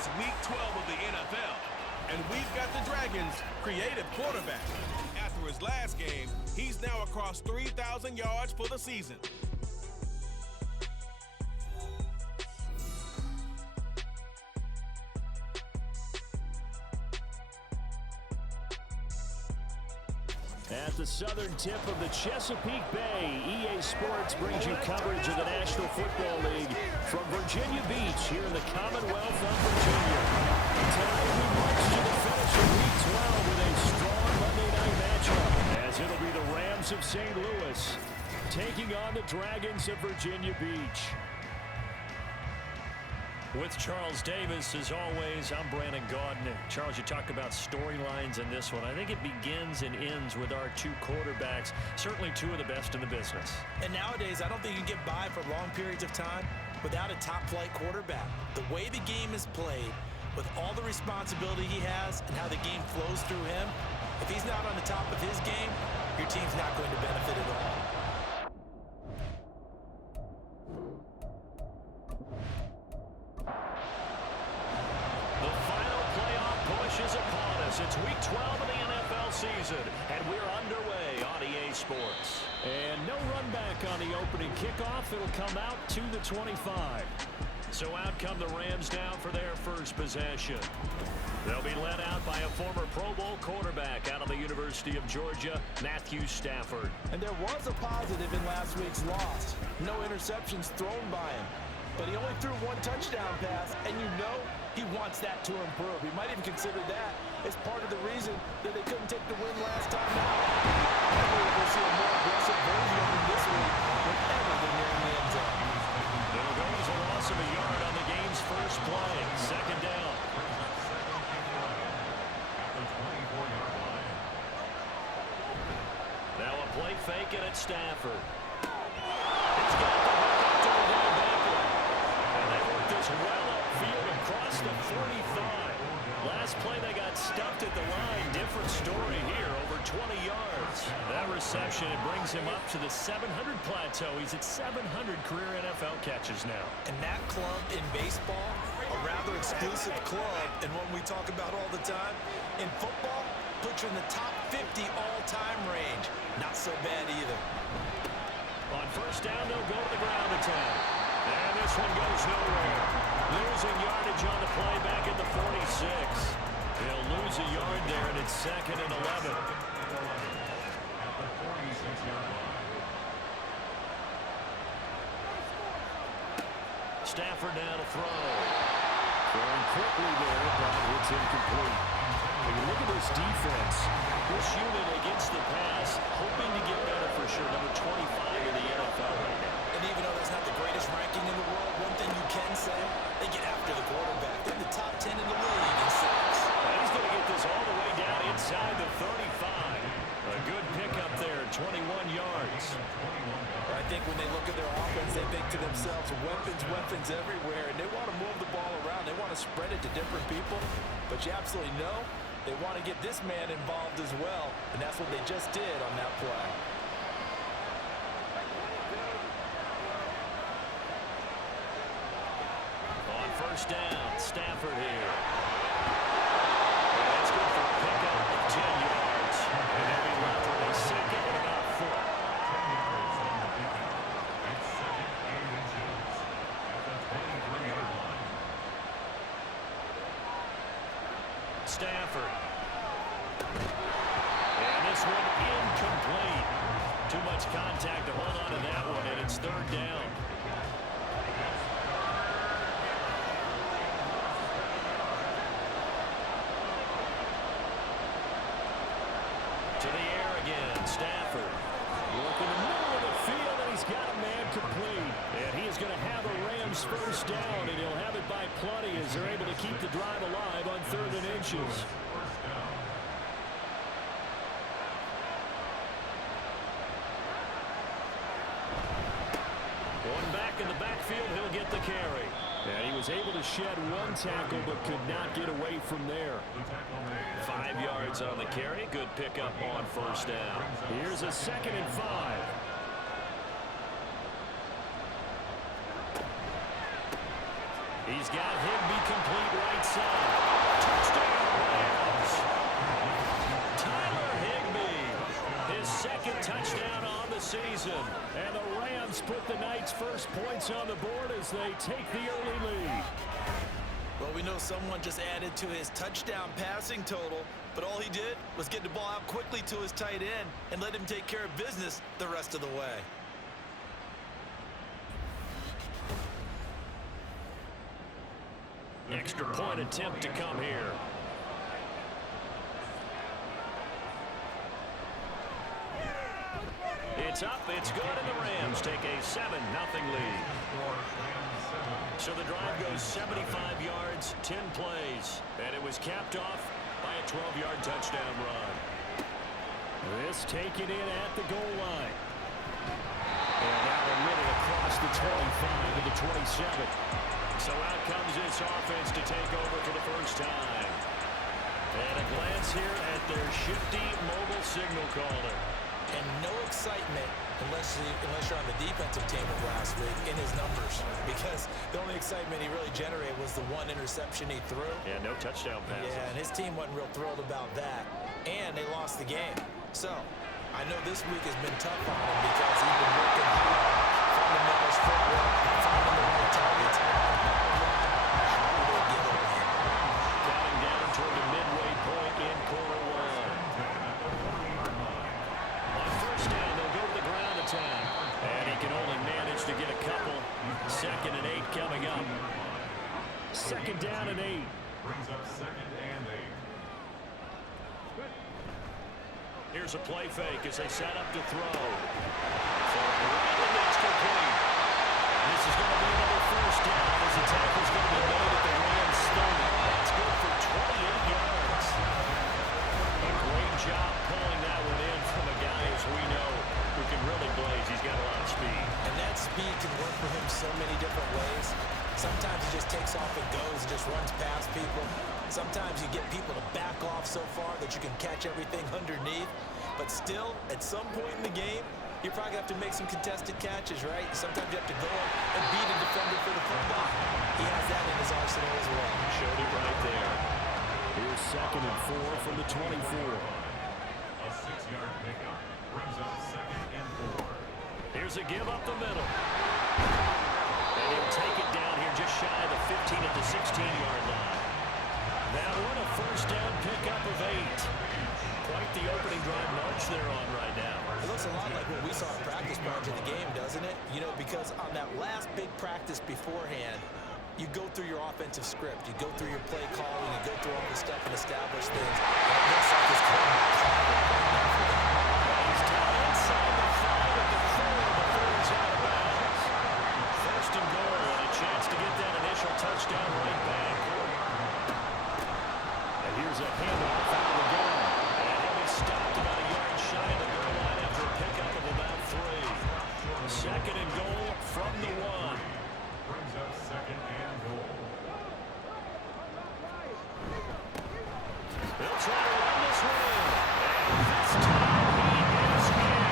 It's Week 12 of the NFL, and we've got the Dragons' creative quarterback. After his last game, he's now across 3,000 yards for the season. At the southern tip of the Chesapeake Bay, EA Sports brings you coverage of the National Football League from Virginia Beach here in the Commonwealth of Virginia. Tonight we march to the finish of Week 12 with a strong Monday night matchup, as it'll be the Rams of St. Louis taking on the Dragons of Virginia Beach. With Charles Davis, as always, I'm Brandon Gaudin. Charles, you talk about storylines in this one. I think it begins and ends with our two quarterbacks, certainly two of the best in the business. And nowadays, I don't think you can get by for long periods of time without a top-flight quarterback. The way the game is played, with all the responsibility he has and how the game flows through him, if he's not on the top of his game, your team's not going to benefit at all. Is upon us. It's Week 12 of the NFL season, and we're underway on EA Sports. And no run back on the opening kickoff. It'll come out to the 25. So out come the Rams down for their first possession. They'll be led out by a former Pro Bowl quarterback out of the University of Georgia, Matthew Stafford. And there was a positive in last week's loss. No interceptions thrown by him. But he only threw one touchdown pass, and you know he wants that to improve. He might even consider that as part of the reason that they couldn't take the win last time out. I believe we'll see a more aggressive version of him this week whenever they're nearing the end zone. There goes a loss of a yard on the game's first play. Second down. Now a play fake and it's Stafford. He's got the hook up to the linebacker. And they work this well upfield across the 45. Last play they got stuffed at the line. Different story here, over 20 yards. That reception, it brings him up to the 700 plateau. He's at 700 career NFL catches now. And that club in baseball, a rather exclusive club, and one we talk about all the time. In football, puts you in the top 50 all-time range. Not so bad either. On first down, they'll go to the ground attack. And this one goes nowhere. Losing yardage on the play back at the 46. He'll lose a yard there, and it's 2nd and 11. Stafford now to throw. Throwing quickly there, but it's incomplete. When you look at this defense, this unit against the pass, hoping to get better for sure. Number 25 in the NFL right now. And even though that's not the greatest ranking in the world, one thing you can say, they get after the quarterback. They're in the top 10 in the league in sacks. He's going to get this all the way down inside the 35. A good pickup there, 21 yards. I think when they look at their offense, they think to themselves, weapons everywhere, and they want to move the ball around. They want to spread it to different people, but you absolutely know they want to get this man involved as well, and that's what they just did on that play. On first down, Stafford here. That's good for a pickup of 10 yards. And they'll be left with a second and about 4. Stafford. And this one incomplete. Too much contact to hold on to that one, and it's 3rd down. To the air again, Stafford. Working the middle of the field, and he's got a man complete. And he is going to have a Rams first down, and he'll have it by plenty as they're able to keep the drive alive on 3rd and inches. One back in the backfield, he'll get the carry. And he was able to shed one tackle, but could not get away from there. 5 yards on the carry. Good pickup on first down. Here's a 2nd and 5. He's got Higbee complete right side. Touchdown, Rams. Tyler Higbee, his second touchdown on the season. And the Rams put the Knights' first points on the board as they take the early lead. Well, we know someone just added to his touchdown passing total, but all he did was get the ball out quickly to his tight end and let him take care of business the rest of the way. Extra point attempt to come here. It's up, it's good, and the Rams take a 7-0 lead. So the drive goes 75 yards, 10 plays, and it was capped off by a 12-yard touchdown run. This taken in at the goal line. And now they're running across the 25 to the 27. So out comes this offense to take over for the first time. And a glance here at their shifty mobile signal caller. And no excitement unless you're on the defensive team of last week in his numbers. Because the only excitement he really generated was the one interception he threw. Yeah, no touchdown passes. Yeah, and his team wasn't real thrilled about that. And they lost the game. So, I know this week has been tough on him because he's been working hard. Fundamentals, footwork, finding the right targets. Counting down toward the midway point in quarter one. On first down, they'll go to the ground attack. And he can only manage to get a couple. 2nd and 8 coming up. 2nd down and 8. Brings up 2nd and 8. Here's a play fake as they set up to throw. So that's complete. This is going to be another first down as the tackle's going to be made at the Rams 30. That's good for 28 yards. A great job pulling that one in from a guy, as we know, who can really blaze. He's got a lot of speed. And that speed can work for him so many different ways. Sometimes he just takes off and goes and just runs past people. Sometimes you get people to back off so far that you can catch everything underneath. But still, at some point in the game, you're probably going to have to make some contested catches, right? Sometimes you have to go up and beat a defender for the football. He has that in his arsenal as well. Showed it right there. Here's 2nd and 4 from the 24. A 6-yard pickup brings up 2nd and 4. Here's a give up the middle. And he'll take it down here just shy of the 15 at the 16-yard line. That one a first down pickup of 8. Quite the opening drive march they're on right now. It looks a lot like what we saw at practice prior to the game, doesn't it? You know, because on that last big practice beforehand, you go through your offensive script. You go through your play calling. You go through all the stuff and establish things. And it looks like it's coming back. He's down inside the 5 at the 4 before he's out of bounds. First and goal, and a chance to get that initial touchdown right back. And here's a handoff out of the gun. And he'll be stopped about a yard shy of the goal line after a pickup of about 3. 2nd and goal from the 1. Brings up 2nd and goal. They'll try to run this one in. And this time he is in.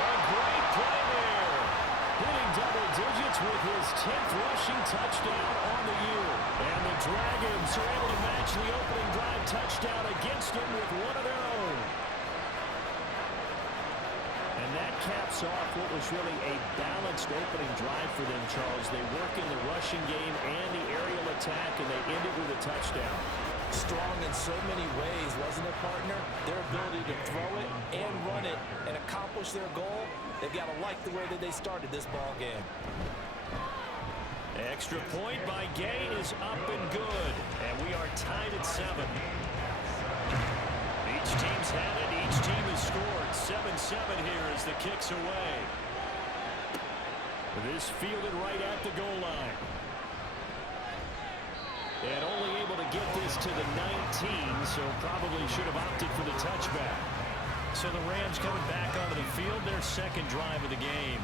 A great play there. Hitting double digits with his 10th rushing touchdown on the year. And the Dragons are able to match the opening drive touchdown against him with one of their own. And that caps off what was really a balanced opening drive for them, Charles. They work in the rushing game and the aerial attack, and they end it with a touchdown. Strong in so many ways, wasn't it, partner? Their ability to throw it and run it and accomplish their goal, they've got to like the way that they started this ball game. Extra point by Gay is up and good, and we are tied at 7. Each team's had it. Each team has scored. 7-7 here as the kick's away. This fielded right at the goal line. And only able to get this to the 19, so probably should have opted for the touchback. So the Rams coming back onto the field, their 2nd drive of the game.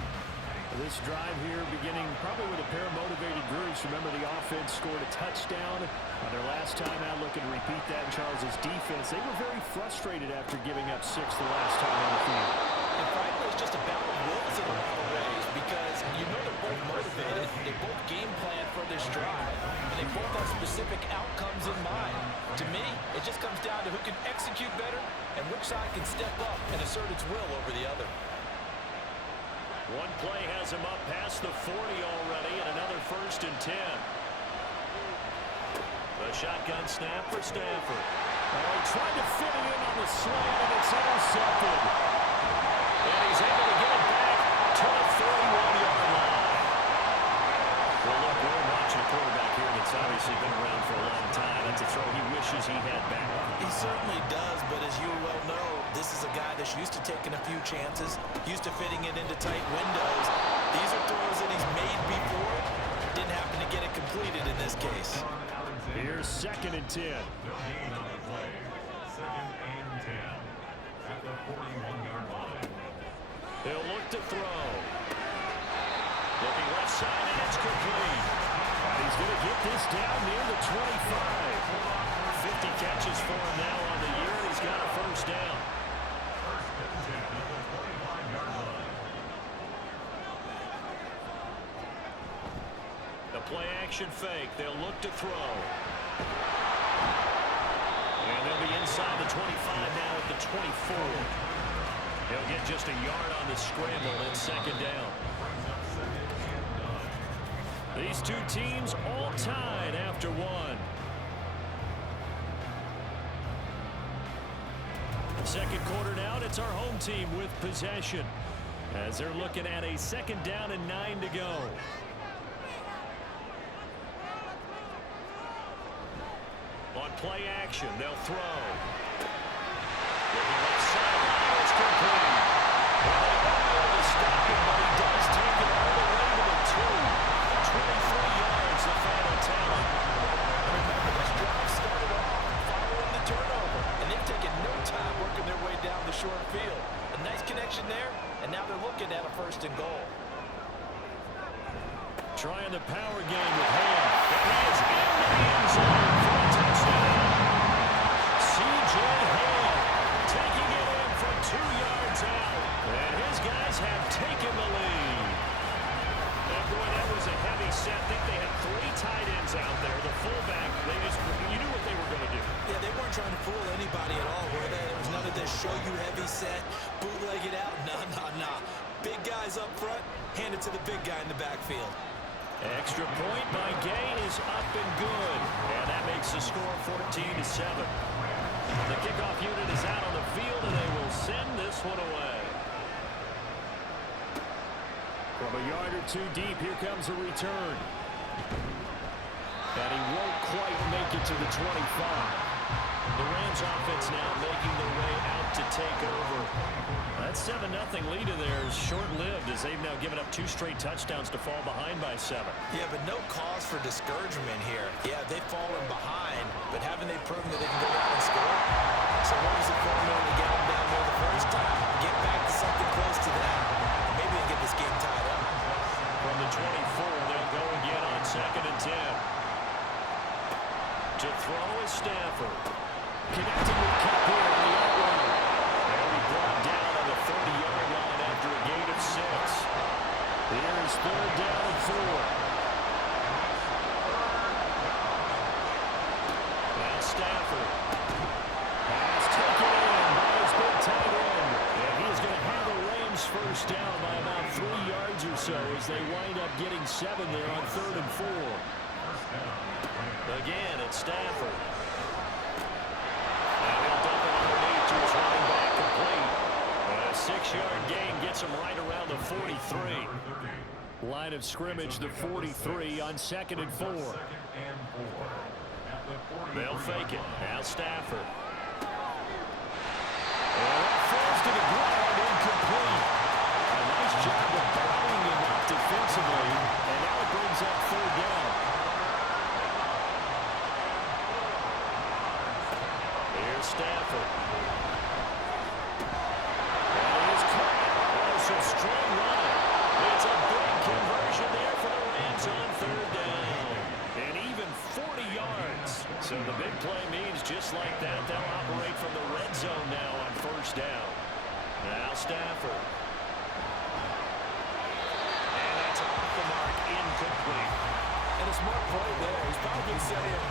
This drive here beginning probably with a pair of motivated groups. Remember, the offense scored a touchdown on their last time out. Looking to repeat that in Charles's defense. They were very frustrated after giving up 6 the last time on the field. And frankly, it's just a battle of wills in a lot of ways because you know they're both motivated. They both game plan for this specific outcomes in mind. To me, it just comes down to who can execute better and which side can step up and assert its will over the other. One play has him up past the 40 already, and another 1st and 10. The shotgun snap for Stafford. Oh, he tried to fit it in on the slant, and it's intercepted. And he's able to get it back to the 31-yard line. Well, look, we're watching a quarterback here that's obviously been around for a long time. That's a throw he wishes he had back. He certainly does, but as you well know, this is a guy that's used to taking a few chances, used to fitting it into tight windows. These are throws that he's made before. Didn't happen to get it completed in this case. Here's 2nd and 10. No gain on the play. 2nd and 10 at the 41-yard line. They'll look to throw. Looking left side, and it's complete. And he's going to get this down near the 25. 50 catches for him now on the year, and he's got a 1st down. 1st and 10 at the 45-yard line. The play action fake. They'll look to throw. And they'll be inside the 25 now at the 24. He'll get just a yard on the scramble and 2nd down. These two teams all tied after one. 2nd quarter now, and it's our home team with possession as they're looking at a 2nd down and 9 to go. On play action, they'll throw. Looking left sideline, it's complete. Well, they won't be able to stop him, but he does take it all the way to the 2. 23 yards, the final tally. Remember, this drive started off following the turnover, and they've taken no time working their way down the short field. A nice connection there, and now they're looking at a 1st and goal. Trying the power game with Ham. And he is in the end zone for a touchdown. C.J. Ham taking it in from 2 yards out. And his guys have taken the lead. And boy, that was a heavy set. I think they had 3 tight ends out there. The fullback, you knew what they were going to do. Yeah, they weren't trying to fool anybody at all, were they? There was none of this show you heavy set, bootleg it out. Nah. Big guys up front, hand it to the big guy in the backfield. Extra point by Gay is up and good. And that makes the score 14-7. The kickoff unit is out on the field, and they will send this one away. From a yard or 2 deep, here comes a return. And he won't quite make it to the 25. The Rams offense now making their way out to take over. That 7-0 lead of theirs short-lived as they've now given up 2 straight touchdowns to fall behind by 7. Yeah, but no cause for discouragement here. Yeah, they've fallen behind, but haven't they proven that they can go down and score? So what was the formula to get them down there the first time? Get back to something close to that. Maybe they get this game tied up. From the 24, they'll go again on 2nd and 10. To throw is Stafford. Connecting with Cup here on the outrun. They'll be brought down on the 30-yard line after a gain of 6. Here is 3rd down and 4. Now Stafford has taken in by his big tight end. And he is going to have the Rams 1st down by about 3 yards or so as they wind up getting 7 there on 3rd and 4. Again, it's Stafford. And he'll dump it underneath to his running back complete. A 6-yard gain gets him right around the 43. Line of scrimmage, the 43 on 2nd and 4. They'll fake it. Now Stafford. And that falls to the ground, incomplete. A nice job of burying him up defensively. And now it brings up 3rd down. Stafford. And he's caught. Oh, some strong running. It's a big conversion there for the Rams on 3rd down. And even 40 yards. So the big play means just like that, they'll operate from the red zone now on 1st down. Now Stafford. And that's off the mark, incomplete. And a smart play there. He's probably saying,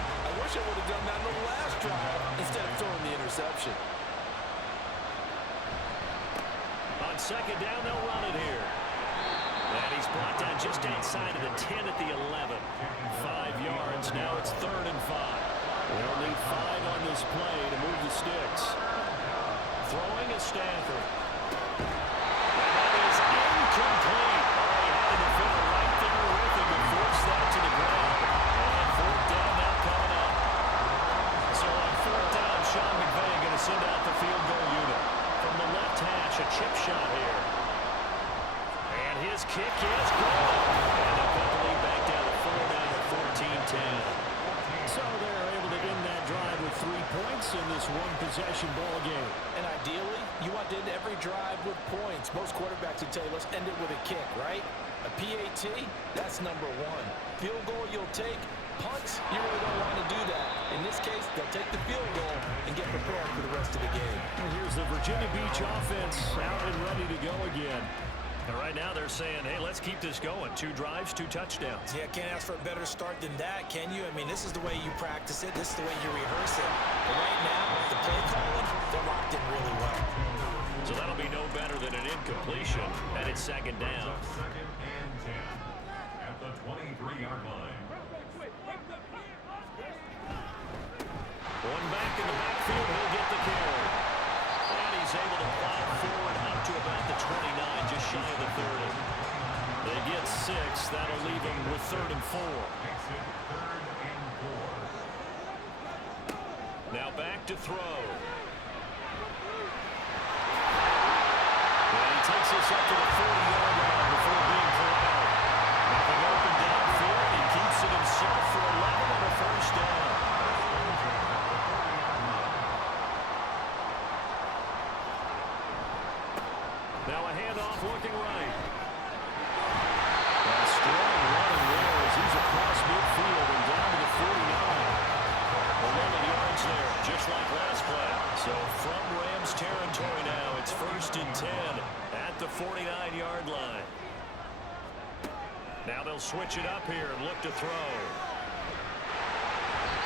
drive instead of throwing the interception. On second down, they'll run it here. And he's brought down just outside of the 10 at the 11. 5 yards. Now it's 3rd and 5. They'll need 5 on this play to move the sticks. Throwing is Stafford. And that is incomplete. Oh, he had a defender right there with him and forced that to the ground. And 4th down now coming up. So on 4th down, Sean McVay going to send out the field goal unit. From the left hash, a chip shot here. And his kick is good. And they'll cut the lead back down to 4 now at 14-10. So they're able to end that drive with 3 points in this one-possession ball game. And ideally, you want to end every drive with points. Most quarterbacks would tell you, let's end it with a kick, right? A PAT, that's number 1. Field goal you'll take. Punts, you really don't want to do that. In this case, they'll take the field goal and get prepared for the rest of the game. And here's the Virginia Beach offense out and ready to go again. And right now they're saying, hey, let's keep this going. 2 drives, 2 touchdowns. Yeah, can't ask for a better start than that, can you? I mean, this is the way you practice it. This is the way you rehearse it. But right now, the play calling, they're locked in really well. So that'll be no better than an incompletion. And it's 2nd down. 2nd and 10 at the 23-yard line. One back in the backfield, he'll get the carry. And he's able to plow forward up to about the 29, just shy of the 30. They get 6. That'll leave them with 3rd and 4. Makes it 3rd and 4. Now back to throw. And he takes this up to the 40-yard line before being corralled. Nothing open downfield. He keeps it himself for 11 on a 1st down. Now a handoff looking right. A strong running there as he's across midfield and down to the 49. 11 yards there, just like last play. So from Rams territory now, it's 1st and 10 at the 49-yard line. Now they'll switch it up here and look to throw.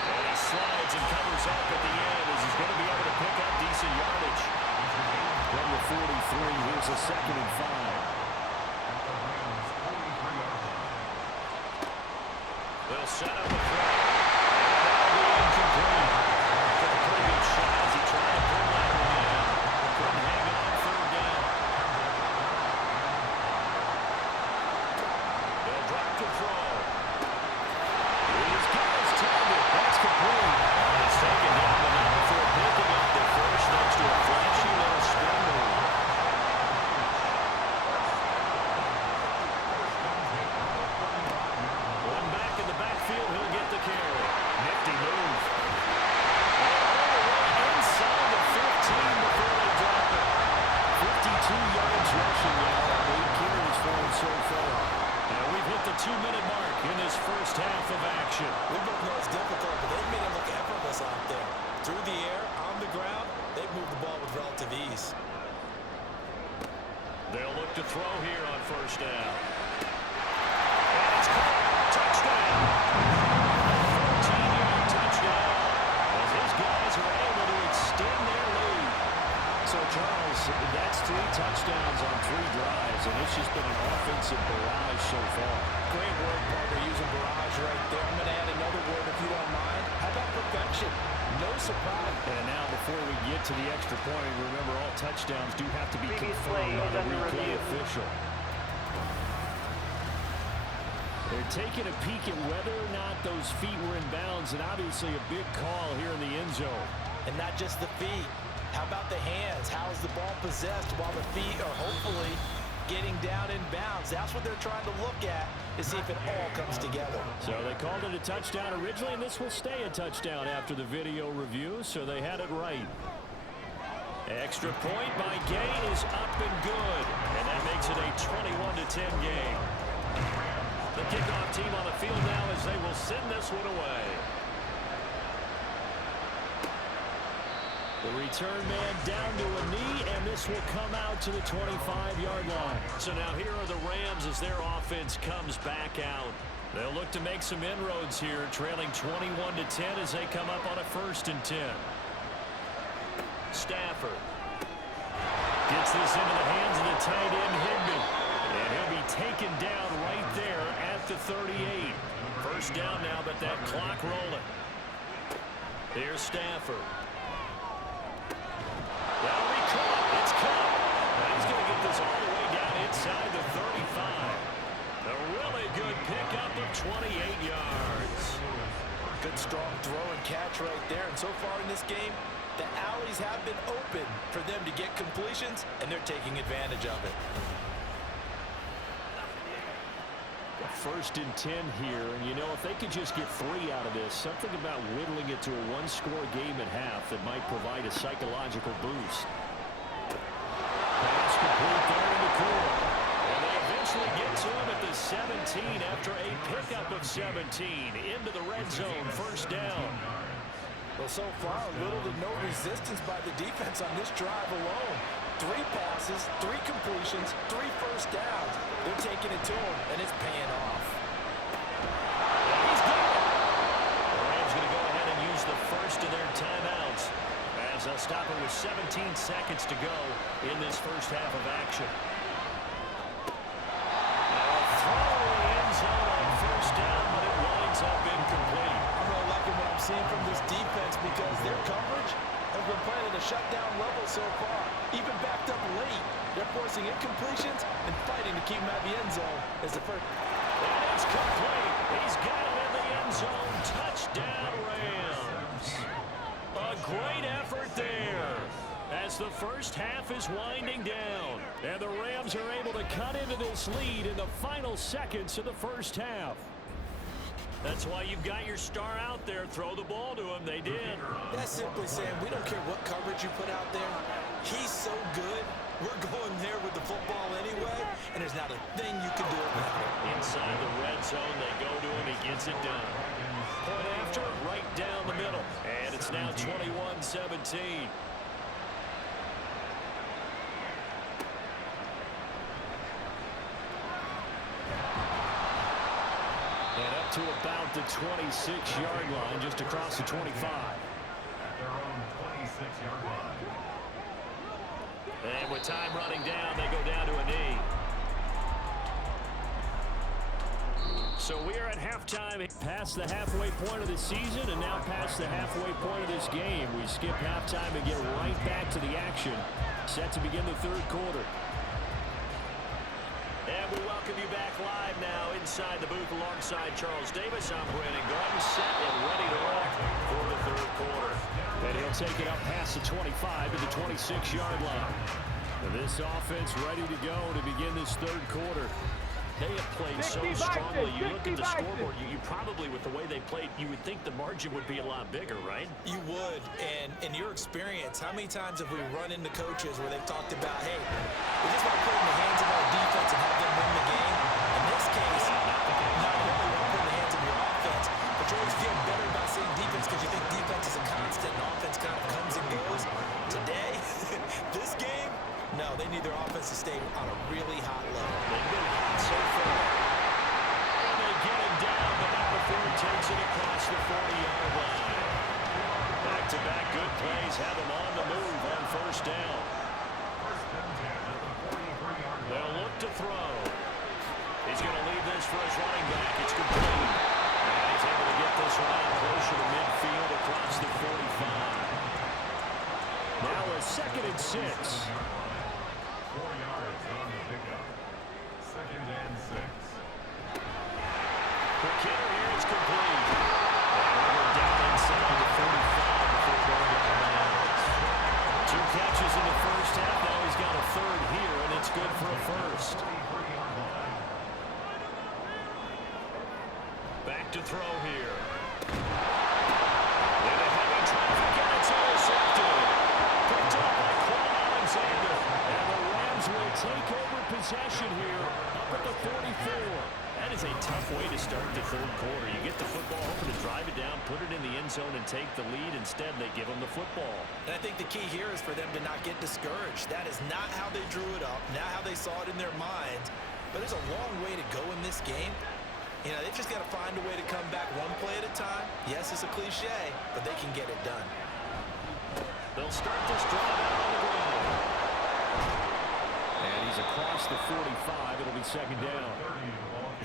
And he slides and covers up at the end as he's going to be able to pick up decent yardage. From the 43, here's a 2nd and 5. They'll set up a throw. That'll be incomplete. Took a pretty good shot as he tried to pull that one down. Couldn't hang it on 3rd down. They'll drop to throw. He's got his target. That's complete. And it's taken down, but not before picking up the 1st thanks to a flashy little spin move. One back in the backfield, he'll get the carry. Nifty move. Inside the 15 before they drop it. 52 yards rushing now. 8 carries for him so far. Now we've hit the 2-minute mark in this first half of action. We both know it's difficult, but they've made it look effortless out there. Through the air, on the ground, they've moved the ball with relative ease. They'll look to throw here on 1st down. And it's caught. Touchdown. 14-yard touchdown. As his guys are able to extend their lead. So, Charles, that's 3 touchdowns on 3 drives, and it's just been an offensive barrage so far. Great work, Parker, using barrage right there. I'm going to add another word if you don't mind. How about perfection? No surprise. And now before we get to the extra point, remember all touchdowns do have to be confirmed by the replay official. They're taking a peek at whether or not those feet were in bounds, and obviously a big call here in the end zone. And not just the feet. How about the hands? How is the ball possessed while the feet are hopefully getting down in bounds? That's what they're trying to look at to see if it all comes together. So they called it a touchdown originally, and this will stay a touchdown after the video review, so they had it right. Extra point by Gay is up and good, and that makes it a 21-10 game. The kickoff team on the field now as they will send this one away. The return man down to a knee, and this will come out to the 25-yard line. So now here are the Rams as their offense comes back out. They'll look to make some inroads here, trailing 21-10 as they come up on a 1st and 10. Stafford gets this into the hands of the tight end, Higbee. And he'll be taken down right there at the 38. 1st down now, but that clock rolling. Here's Stafford. That'll be caught. It's caught. Now he's going to get this all the way down inside the 35. A really good pickup of 28 yards. Good strong throw and catch right there. And so far in this game, the alleys have been open for them to get completions, and they're taking advantage of it. 1st and 10 here, and you know, if they could just get 3 out of this, something about whittling it to a 1-score game at half that might provide a psychological boost. Pass complete there in the corner. And they eventually get to him at the 17 after a pickup of 17 into the red zone. 1st down. Well, so far, little to no resistance by the defense on this drive alone. 3 passes, 3 completions, 3 1st downs. They're taking it to him, and it's paying off. He's got it. The Rams going to go ahead and use the 1st of their timeouts as they'll stop it with 17 seconds to go in this 1st half of action. Now a throw in the end zone on 1st down, but it winds up incomplete. I'm really liking what I'm seeing from this defense because their coverage has been playing at a shutdown level so far. Even backed up late, they're forcing incompletions and fighting to keep him out of the end zone as the first. And it's complete. He's got him in the end zone. Touchdown, Rams. A great effort there as the 1st half is winding down. And the Rams are able to cut into this lead in the final seconds of the 1st half. That's why you've got your star out there. Throw the ball to him. They did. That's simply saying we don't care what coverage you put out there. He's so good. We're going there with the football anyway, and there's not a thing you can do about it. Inside the red zone, they go to him. He gets it done. Point after, right down the middle. And it's now 21-17. And up to about the 26-yard line, just across the 25. At their own 26-yard line. And with time running down, they go down to a knee. So we are at halftime, past the halfway point of the season, and now past the halfway point of this game. We skip halftime and get right back to the action, set to begin the 3rd quarter. And we welcome you back live now inside the booth alongside Charles Davis. I'm Brandon Garden, set and ready to rock for the 3rd quarter. And he'll take it up past the 25 to the 26-yard line. And this offense ready to go to begin this 3rd quarter. They have played so strongly. You look at the scoreboard, you probably, with the way they played, you would think the margin would be a lot bigger, right? You would. And in your experience, how many times have we run into coaches where they've talked about, hey, we just want to put it in the hands of our defense and have them win the game? In this case, not only want to put it in the hands of your offense, but you always feel better about saying defense because you think defense is a constant and offense kind of comes and goes. Today, this game, no, they need their offense to stay on a really hot level. They've been hot so far. And they get him down, but not before he takes it across the 40-yard line. Back-to-back good plays have him on the move on 1st down. They'll look to throw. He's going to leave this for his running back. It's complete. And he's able to get this one out closer to midfield across the 45. Now a 2nd and 6. 4 yards on the pickup. 2nd and 6. For Kittle here, it's complete. And we're down inside the 45 before going out of bounds. 2 catches in the 1st half. Now he's got a 3rd here, and it's good for a 1st. Back to throw here. Into heavy traffic, and it's intercepted. Picked up by Quan Alexander. And the Rams will take over possession here up at the 44. And is a tough way to start the third quarter. You get the football, hoping to drive it down, put it in the end zone, and take the lead. Instead, they give them the football. And I think the key here is for them to not get discouraged. That is not how they drew it up, not how they saw it in their minds. But there's a long way to go in this game. You know, they've just got to find a way to come back one play at a time. Yes, it's a cliche, but they can get it done. They'll start this drive out on the ground. And he's across the 45. It'll be second down.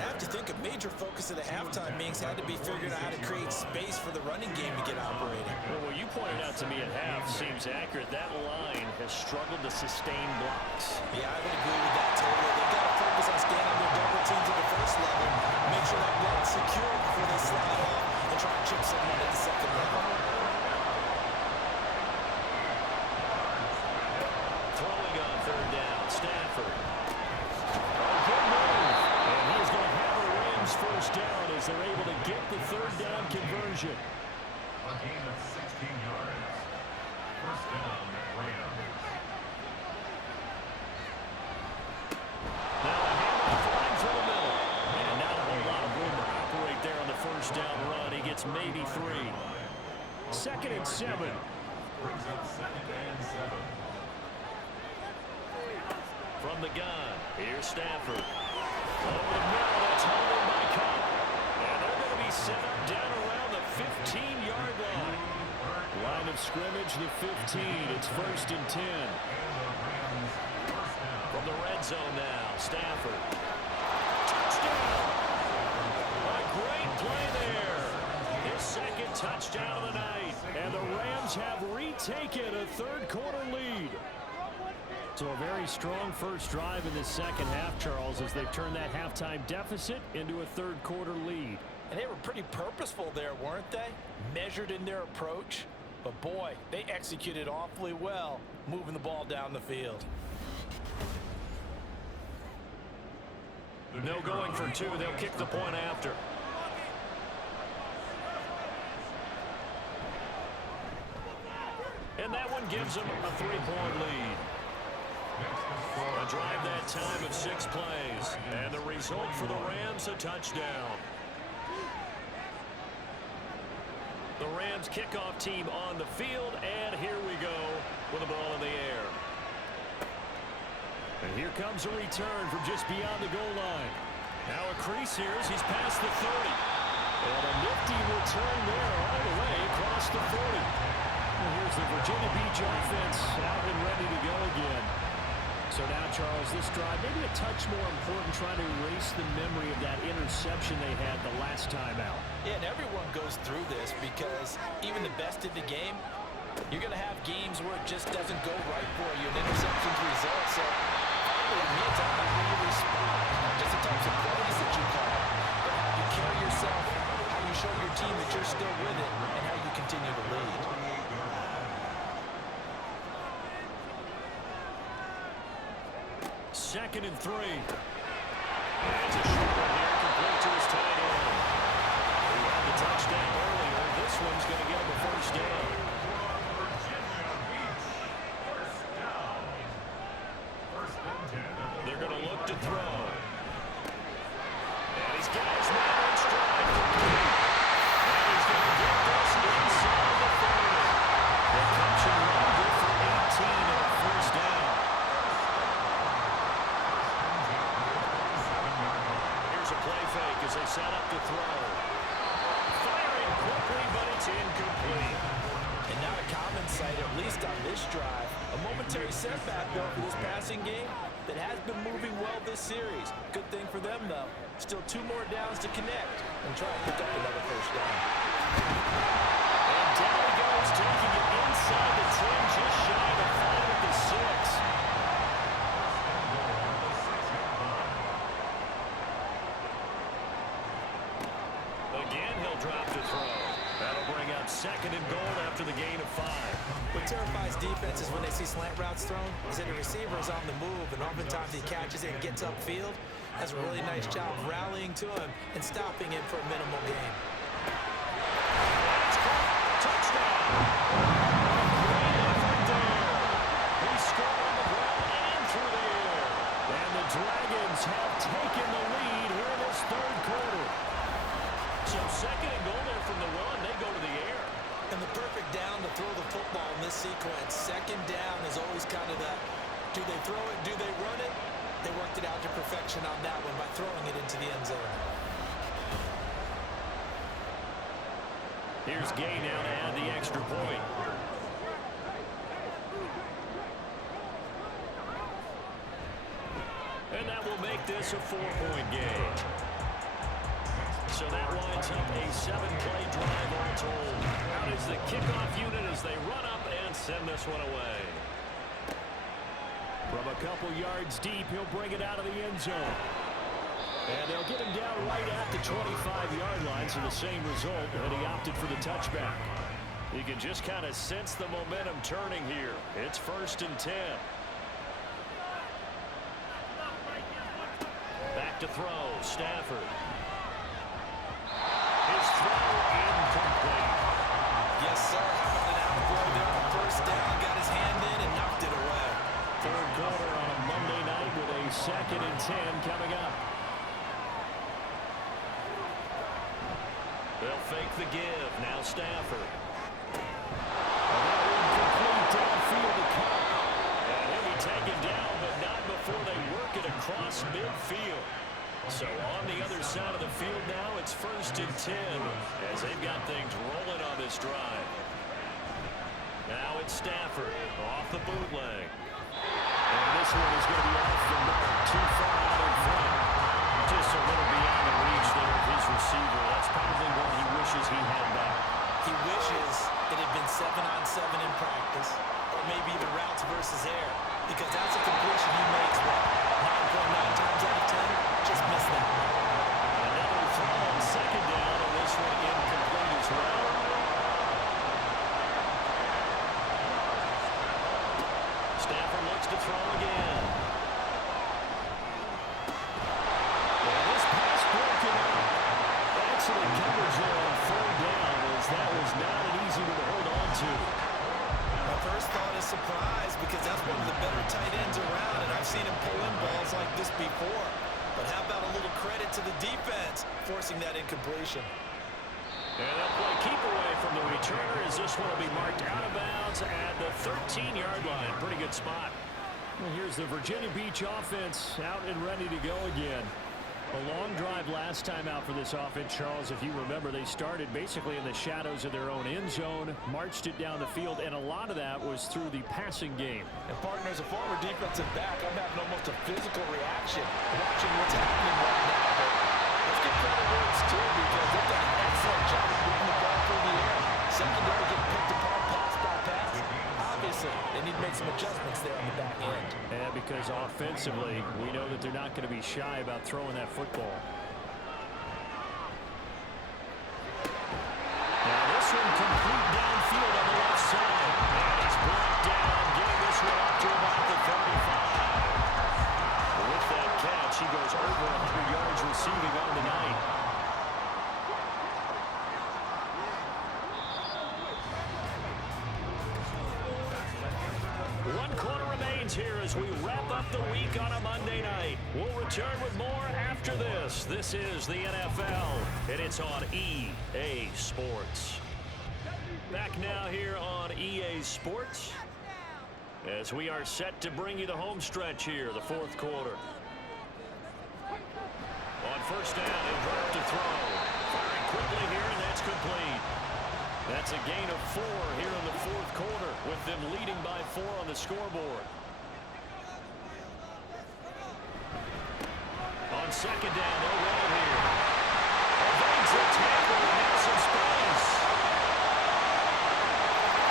I have to think a major focus of the halftime meetings had to be figuring out how to create space for the running game to get operating. Well, what you pointed out to me at half seems accurate. That line has struggled to sustain blocks. Yeah, I would agree with that totally. They've got to focus on staying on their double teams at the first level, make sure that block's secure before they slide off and try to chip someone at the second level. Throwing on third down, Stafford. Good move. And he's going to have a Rams first down as they're able to get the third down conversion. A gain of 16 yards. First down, Rams. Now a handoff line for the middle. And not a whole lot of room to operate there on the first down run. He gets maybe 3. Second and 7. Brings up second and 7. From the gun, here's Stafford. Over the middle, that's held in by Cup. And they're going to be set up down around the 15-yard line. Line of scrimmage, the 15. It's first and 10. From the red zone now, Stafford. Touchdown! A great play there. His second touchdown of the night. And the Rams have retaken a third-quarter lead. So a very strong first drive in the second half, Charles, as they've turned that halftime deficit into a third-quarter lead. And they were pretty purposeful there, weren't they? Measured in their approach. But, boy, they executed awfully well, moving the ball down the field. No going for 2. They'll kick the point after. And that one gives them a 3-point lead. A drive that time of 6 plays. And the result for the Rams, a touchdown. The Rams kickoff team on the field, and here we go with the ball in the air. And here comes a return from just beyond the goal line. Now a crease here as he's past the 30. And a nifty return there all the way across the 40. And here's the Virginia Beach offense out and ready to go again. So now, Charles, this drive maybe a touch more important, trying to erase the memory of that interception they had the last time out. Yeah, and everyone goes through this because even the best in the game, you're going to have games where it just doesn't go right for you, and interceptions result. So finally, to me, it's all about how you respond, not just the types of plays that you call, but how you carry yourself, how you show your team that you're still with it, and how you continue to lead. Second and 3. And it's a short one here, complete to his tight end. He had the touchdown earlier. This one's going to get him a first down. They're going to look to throw. And he's got his man on stride for 3. And he's going to get this inside the 30. The catch and run good for 18 and a first down. Here's a play fake as they set up to throw. Firing quickly, but it's incomplete. And not a common sight, at least on this drive. A momentary setback, though, for this passing game that has been moving well this series. Good thing for them, though. Still 2 more downs to connect and try to pick up another first down. And down he goes, taking it inside the 10, just shy of the 5 at the 6. Again, he'll drop to throw. That'll bring out second and goal after the gain of 5. What terrifies defenses when they see slant routes thrown is that the receiver is on the move, and oftentimes he catches it and gets upfield. Does a really nice job rallying to him and stopping him for a minimal gain. That's caught. Touchdown. Great effort there. He scored on the ground and through the air. And the Dragons have taken the lead here in this third quarter. kind of that, do they throw it, do they run it? They worked it out to perfection on that one by throwing it into the end zone. Here's Gay now to add the extra point. And that will make this a 4-point game. So that winds up a 7-play drive all told. Out is the kickoff unit as they run up and send this one away. From a couple yards deep, he'll bring it out of the end zone. And they'll get him down right at the 25-yard line, so the same result, and he opted for the touchback. You can just kind of sense the momentum turning here. It's 1st and 10. Back to throw, Stafford. His throw incomplete. Yes, sir. How about an out-of-play there on 1st down, got his hand in and knocked it away. 3rd quarter on a Monday night with a 2nd and 10 coming up. They'll fake the give. Now Stafford. Incomplete downfield to Cup. And he'll be taken down, but not before they work it across midfield. So on the other side of the field now, it's 1st and 10 as they've got things rolling on this drive. Now it's Stafford off the bootleg. And this one is going to be off the mark, too far out in front. Just a little beyond the reach there of his receiver. That's probably what he wishes he had back. He wishes it had been 7-on-7 in practice, or maybe even routes versus air, because that's a completion he makes, what, 9.9 times out of 10? Just missed that. Another throw on 2nd down, and this one incomplete as well. Stafford looks to throw again. And this pass broken up. Excellent coverage there on 3rd down, as that was not an easy one to hold on to. My first thought is surprise, because that's one of the better tight ends around, and I've seen him pull in balls like this before. But how about a little credit to the defense forcing that incompletion? And they'll play keep away from the returner as this one will be marked out of bounds at the 13-yard line. Pretty good spot. Well, here's the Virginia Beach offense out and ready to go again. A long drive last time out for this offense, Charles. If you remember, they started basically in the shadows of their own end zone, marched it down the field, and a lot of that was through the passing game. And partner, as a former defensive back, I'm having almost a physical reaction watching what's happening right now. But let's give credit where it's due, because they've done an excellent job of moving the ball through the air. Secondary getting picked apart pass by pass. Obviously, they need to make some adjustments there on the back end. And because offensively, we know that they're not going to be shy about throwing that football. Now this one complete downfield on the left side. And it's brought down, getting this one up to about the 35. With that catch, he goes over 100 yards receiving on the night. One quarter remains here as we wrap up the week on a Monday night. We'll return with more after this. This is the NFL, and it's on EA Sports. Back now here on EA Sports as we are set to bring you the home stretch here, the 4th quarter. On 1st down, he'll drop to throw. Firing quickly here, and that's complete. That's a gain of 4 here in the 4th quarter, with them leading by 4 on the scoreboard. On 2nd down, they'll run it here. Evades the tackle, and now some space.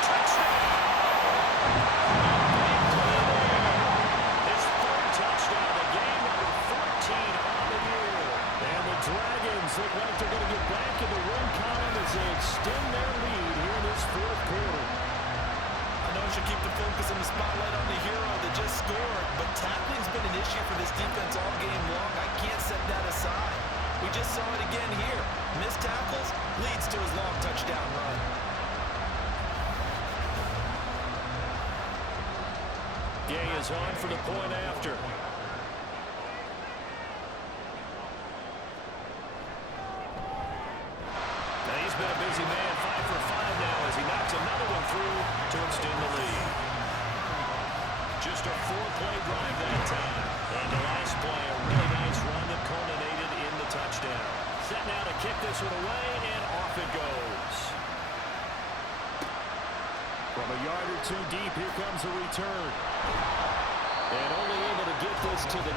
Touchdown! His 3rd touchdown of the game, number 14 on the year. And the Dragons look like they're going to get back in the win column as they extend their lead here in this 4th quarter. I know I should keep the focus and the spotlight on the hero that just scored, but tackling's been an issue for this defense all game long. I can't set that aside. We just saw it again here. Missed tackles leads to his long touchdown run. Gay is on for the point after. Now he's been a busy man, 5 for 5 now as he knocks another one through to extend the lead. drive that time. And the last play, a really nice run that culminated in the touchdown. Set now to kick this one away, and off it goes. From a yard or two deep, here comes a return. And only able to get this to the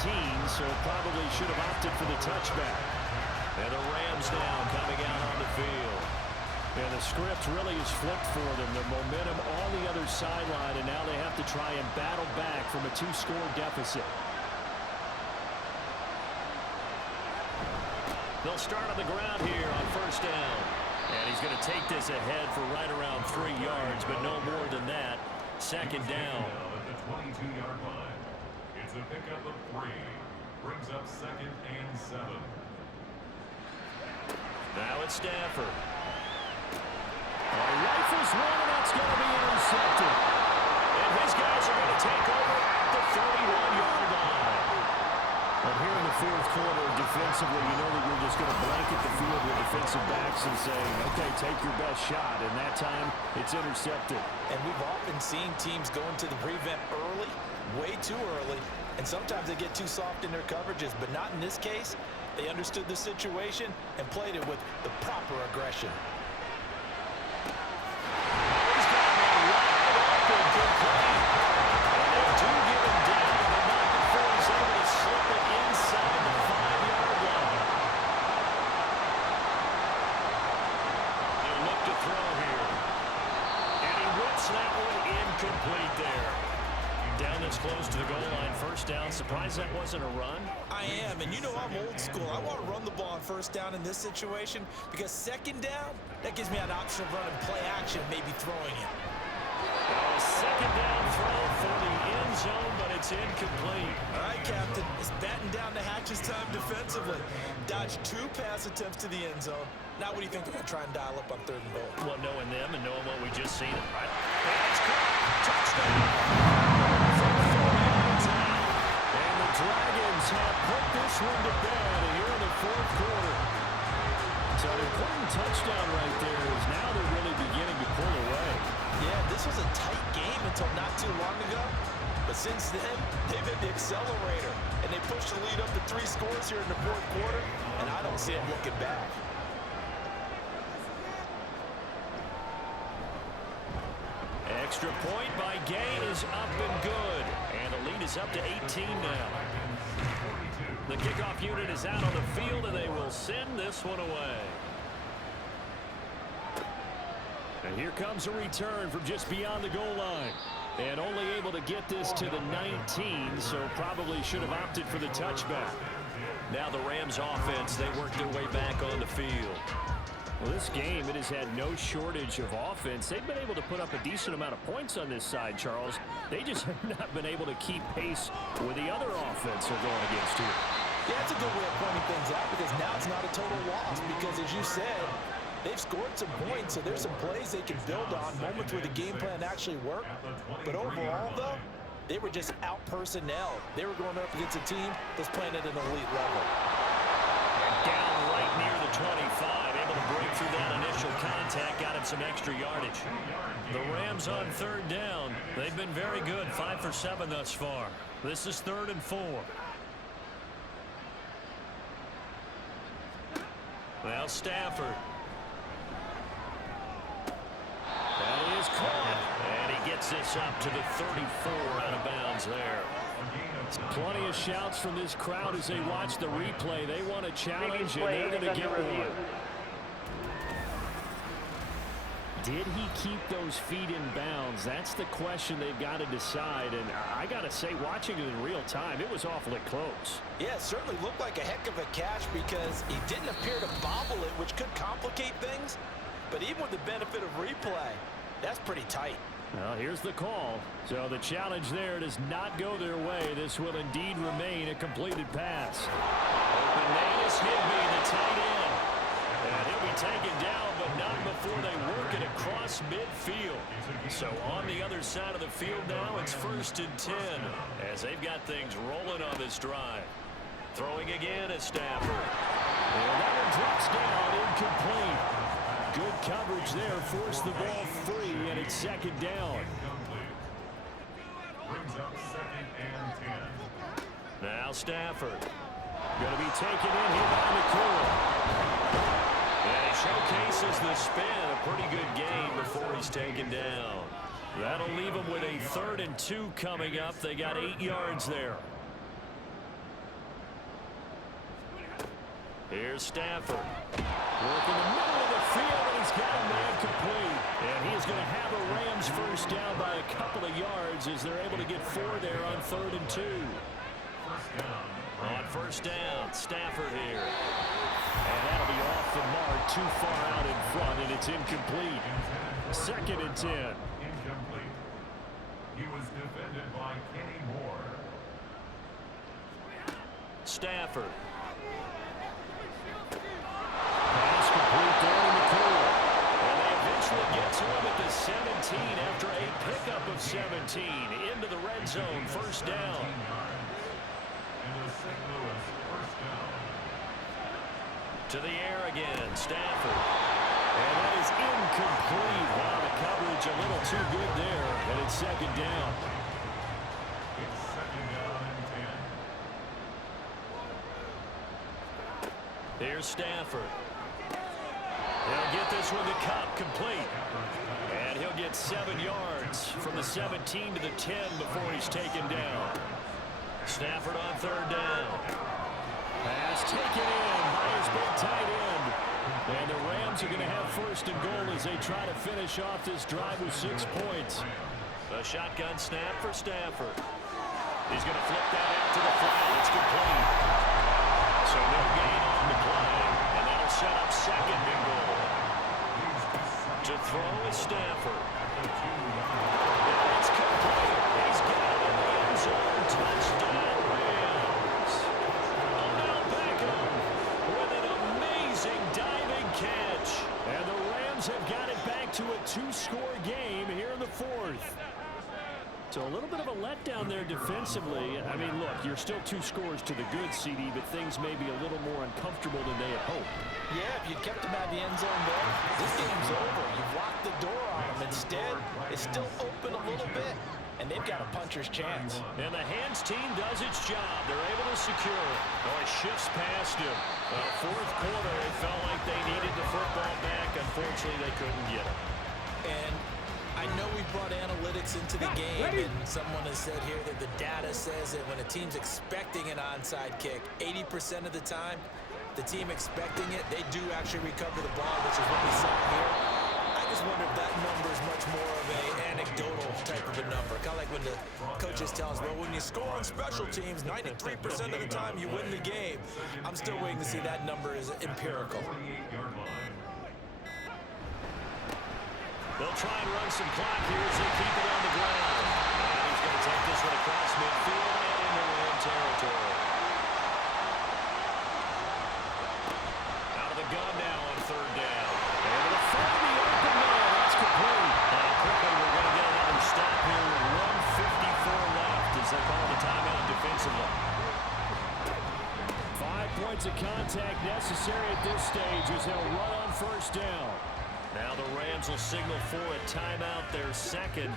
19, so probably should have opted for the touchback. And the Rams now coming out on the field. And the script really is flipped for them. Their momentum on the other sideline, and now they have to try and battle back from a 2-score deficit. They'll start on the ground here on first down. And he's going to take this ahead for right around 3 yards, but no more than that. Second down. At the 22-yard line. It's a pickup of 3. Brings up 2nd and 7. Now it's Stafford. Rifles one, and that's going to be intercepted. And his guys are going to take over at the 31-yard line. But here in the fourth quarter, defensively, you know that you're just going to blanket the field with defensive backs and say, okay, take your best shot. And that time, it's intercepted. And we've often seen teams go into the prevent early, way too early, and sometimes they get too soft in their coverages, but not in this case. They understood the situation and played it with the proper aggression. Close to the goal line, first down. Surprised that wasn't a run? I am, and you know I'm old school. I want to run the ball on first down in this situation because second down, that gives me an option of running play action, maybe throwing it. Second down throw for the end zone, but it's incomplete. All right, Captain, it's batten down the hatches time defensively. Dodged 2 pass attempts to the end zone. Now what do you think they're going to try and dial up on 3rd and goal? Well, knowing them and knowing what we just seen, right? It's caught. Touchdown. And the Dragons have put this one to bed here in the fourth quarter. So an important touchdown right there is now they're really beginning to pull away. Yeah, this was a tight game until not too long ago. But since then, they've hit the accelerator. And they pushed the lead up to 3 scores here in the fourth quarter. And I don't see it looking back. Extra point by Gay is up and good. And the lead is up to 18 now. The kickoff unit is out on the field, and they will send this one away. And here comes a return from just beyond the goal line. And only able to get this to the 19, so probably should have opted for the touchback. Now the Rams offense, they work their way back on the field. Well, this game, it has had no shortage of offense. They've been able to put up a decent amount of points on this side, Charles. They just have not been able to keep pace with the other offense they're going against here. Yeah, that's a good way of pointing things out because now it's not a total loss because, as you said, they've scored some points, so there's some plays they can build on, moments where the game plan actually worked. But overall, though, they were just out-personnel. They were going up against a team that's playing at an elite level. Down right near the 25, able to break through that initial contact, got him some extra yardage. The Rams on 3rd down. They've been very good, 5 for 7 thus far. This is 3rd and 4. Well, Stafford. That is caught. And he gets this up to the 34 out of bounds there. Plenty of shouts from this crowd as they watch the replay. They want a challenge, and they're going to get one. Did he keep those feet in bounds? That's the question they've got to decide. And I got to say, watching it in real time, it was awfully close. Yeah, it certainly looked like a heck of a catch because he didn't appear to bobble it, which could complicate things. But even with the benefit of replay, that's pretty tight. Well, here's the call. So the challenge there does not go their way. This will indeed remain a completed pass. Open man is Higby, the tight end. And he'll be taken down, but not before they work it across midfield. So on the other side of the field now, it's 1st and 10 as they've got things rolling on this drive. Throwing again is Stafford. And that one drops down, incomplete. Good coverage there, forced the ball free, and it's 2nd down. Brings up 2nd and 10. Now Stafford. Going to be taken in here by McCool. And he showcases the spin. A pretty good game before he's taken down. That'll leave him with a 3rd and 2 coming up. They got 8 yards there. Here's Stafford. Work in the middle of the field, and he's got a man complete. And he's going to have a Rams first down by a couple of yards as they're able to get 4 there on 3rd and 2. On first down, Stafford here. And that'll be off the mark, too far out in front, and it's incomplete. 2nd and 10. Incomplete. He was defended by Kenny Moore. Stafford. Pass complete there to McCool. And they eventually get to him at the 17 after a pickup of 17 into the red zone. First down. And a St. Louis first down. To the air again, Stafford. And that is incomplete. Wow, the coverage a little too good there. And it's 2nd down. It's 2nd down and 10. Here's Stafford. He'll get this one to Cup, complete. And he'll get 7 yards from the 17 to the 10 before he's taken down. Stafford on 3rd down. Pass taken in by his big tight end. And the Rams are going to have 1st and goal as they try to finish off this drive with 6 points. A shotgun snap for Stafford. He's going to flip that out to the flat. It's complete. So no gain on the play. And that'll set up 2nd and goal. To throw is Stafford. It's complete. He's got it in the end zone. Touchdown Rams. Odell Beckham with an amazing diving catch. And the Rams have got it back to a 2-score game here in the 4th. So a little bit of a letdown there defensively. I mean, look, you're still 2 scores to the good, CD, but things may be a little more uncomfortable than they had hoped. Yeah, if you kept them at the end zone there, this game's over. You've locked the door on them. Instead, it's still open a little bit, and they've got a puncher's chance. And the hands team does its job. They're able to secure it. Oh, he shifts past him. 4th quarter, it felt like they needed the football back. Unfortunately, they couldn't get it. And I know we brought analytics into the game, and someone has said here that the data says that when a team's expecting an onside kick, 80% of the time, the team expecting it, they do actually recover the ball, which is what we saw here. I just wonder if that number is much more of an anecdotal type of a number. Kind of like when the coaches tell us, well, when you score on special teams, 93% of the time you win the game. I'm still waiting to see that number is empirical. 48-yard line. They'll try and run some clock here as they keep it on the ground. And he's going to take this one across midfield and into Ram territory. Out of the gun now on 3rd down. And to find the open man. That's complete. And quickly we're going to get another stop here with 1:54 left as they call the timeout defensively. 5 points of contact necessary at this stage as they'll run on 1st down. Now the Rams will signal for a timeout, their 2nd,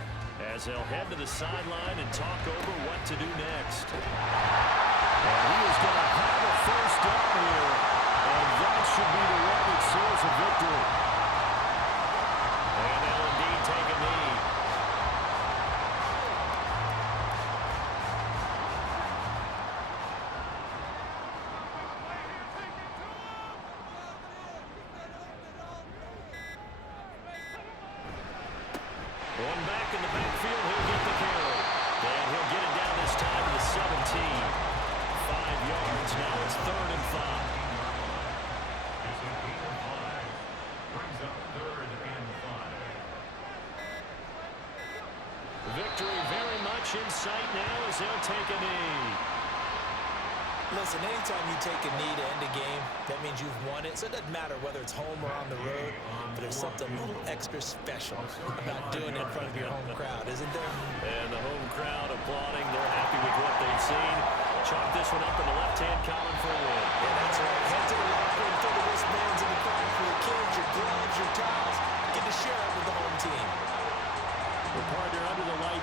as they'll head to the sideline and talk over what to do next. And he is going to have a 1st down here, and that should be the one that seals a victory. And they'll indeed take a knee. One back in the backfield, he'll get the carry. And he'll get it down this time to the 17. 5 yards, now it's 3rd and 5. It's a gain of 5. Brings up 3rd and 5. Victory very much in sight now as they'll take a knee. Listen, anytime you take a knee to end a game, that means you've won it. So it doesn't matter whether it's home or on the road, but there's something a little extra special about doing it in front of your home crowd, isn't there? And the home crowd applauding. They're happy with what they've seen. Chalk this one up in the left-hand column for a win. Yeah, that's right. Head to the locker room, throw the wristbands in the crowd for your kids, your gloves, your towels. Get to share it with the home team. We're partnered under the lights.